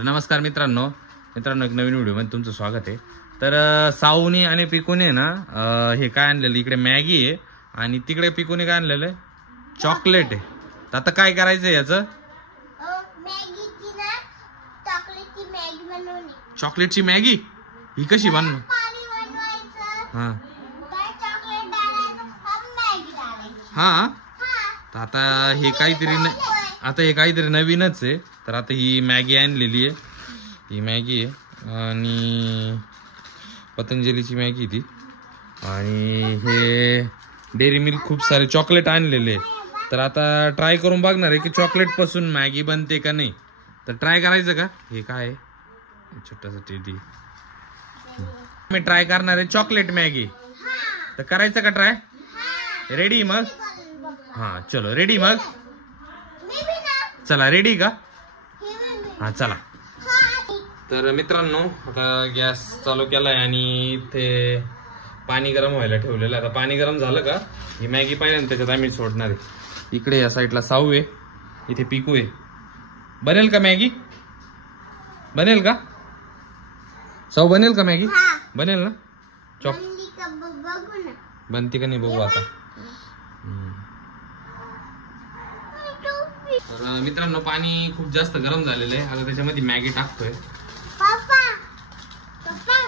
तर नमस्कार मित्रांनो एक नवीन व्हिडिओमध्ये तुमचं स्वागत आहे। तर साऊनी आणि पिकूने ना हे काय आणलेलं इकडे मॅगी आहे आणि तिकडे पिकूने काय आणलेलं आहे चॉकलेट आहे। तर आता काय करायचं याचं मॅगीची ना चॉकलेटची मॅगी बनवली। चॉकलेटची मॅगी ही कशी बनवू? पाणी बनवायचं हां काय चॉकलेट डालायचं हम मॅगी डालायची। हां तर आता हे काहीतरी नवीनच आहे। तर आता ही मॅगी आणलेली आहे, ही मॅगी आहे आणि पतंजलीची मॅगी ती आणि हे डेअरी मिल्क खूप सारे चॉकलेट आणलेले आहे। तर आता ट्राय करून बघणार आहे की चॉकलेट पासून मॅगी बनते का नाही। तर ट्राय करायचं का? हे काय आहे छोटासा टेडी, मी ट्राय करणार आहे चॉकलेट मॅगी। तर करायचं का ट्राय? रेडी मग? हाँ चलो रेडी मग चला रेडी का? हाँ चला। तर मित्रांनो आता गॅस चालू केलाय आणि इथे पाणी गरम व्हायला ठेवलेलं आहे। आता पाणी गरम झालं का ही मॅगी पाहिजे त्याच्यात आम्ही सोडणार आहे। इकडे या साईडला साऊ आहे, इथे पिकू आहे। बनेल का मॅगी? बनेल का साऊ? बनेल का मॅगी? बनेल ना? बघू ना बनती का नाही बघू आता। तर मित्रांनो पाणी खूप जास्त गरम झालेलं आहे, आता त्याच्यामध्ये मॅगी टाकतोय। पप्पा पप्पा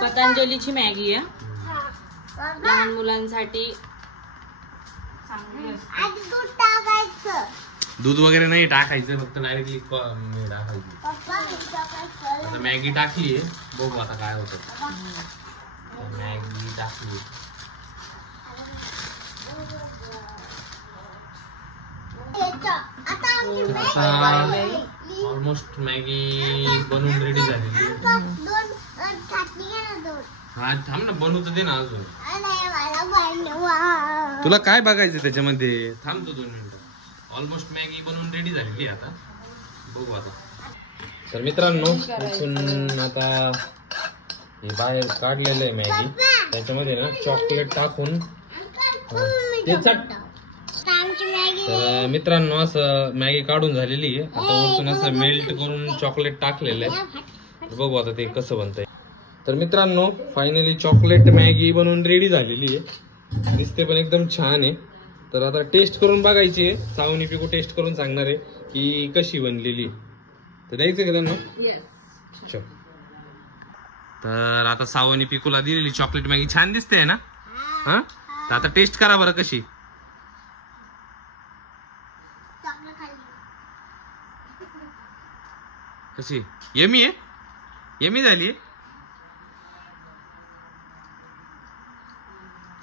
पतंजलीची मॅगी आहे, पप्पा लहान मुलांसाठी। आधी दूध टाकायचं। दूध वगैरे नाही टाकायचं, फक्त डायरेक्टली टाकायची। पप्पा टाकायचं। आता मॅगी टाकली आहे, बघू आता काय होतं। मॅगी टाकली आता आमची मॅगी ऑलमोस्ट मॅगी बनवून रेडी झालेली आहे। दोन चटणी घे ना दोन। हा थांब ना, बनवू तर दे ना अजून। नाही मला बनवा। तुला काय बघायचं त्याच्यामध्ये? थांबतो 2 मिनिटं। ऑलमोस्ट मॅगी बनवून रेडी झालेली आहे, आता बघू आता। तर मित्रांनो इथून आता हे बाहेर काढलेलं आहे मॅगी, त्याच्यामध्ये ना चॉकलेट टाकून ते चट। तर मित्रांनो असं मॅगी काढून झालेली आहे, आता वरतून असं मेल्ट करून चॉकलेट टाकलेलं आहे। बघू आता ते कसं बनतंय। तर मित्रांनो फायनली चॉकलेट मॅगी बनवून रेडी झालेली आहे, दिसते पण एकदम छान आहे। तर आता टेस्ट करून बघायची आहे, सावनी पिकू टेस्ट करून सांगणार आहे की कशी बनलेली। तर द्यायचं का त्यांना? चल। तर आता सावनी पिकूला दिलेली चॉकलेट मॅगी छान दिसते ना? हा तर आता टेस्ट करा बरं कशी। कशी? यमी आहे? यमी झाली आहे?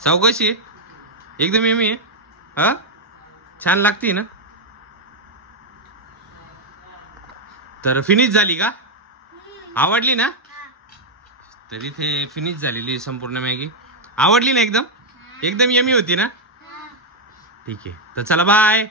साऊ कशी आहे? एकदम यमी आहे? हा छान लागते ना? तर फिनिश झाली का? आवडली ना? तर इथे फिनिश झालेली संपूर्ण मॅगी। आवडली ना? एकदम एकदम यमी होती ना? ठीक आहे, तर चला बाय।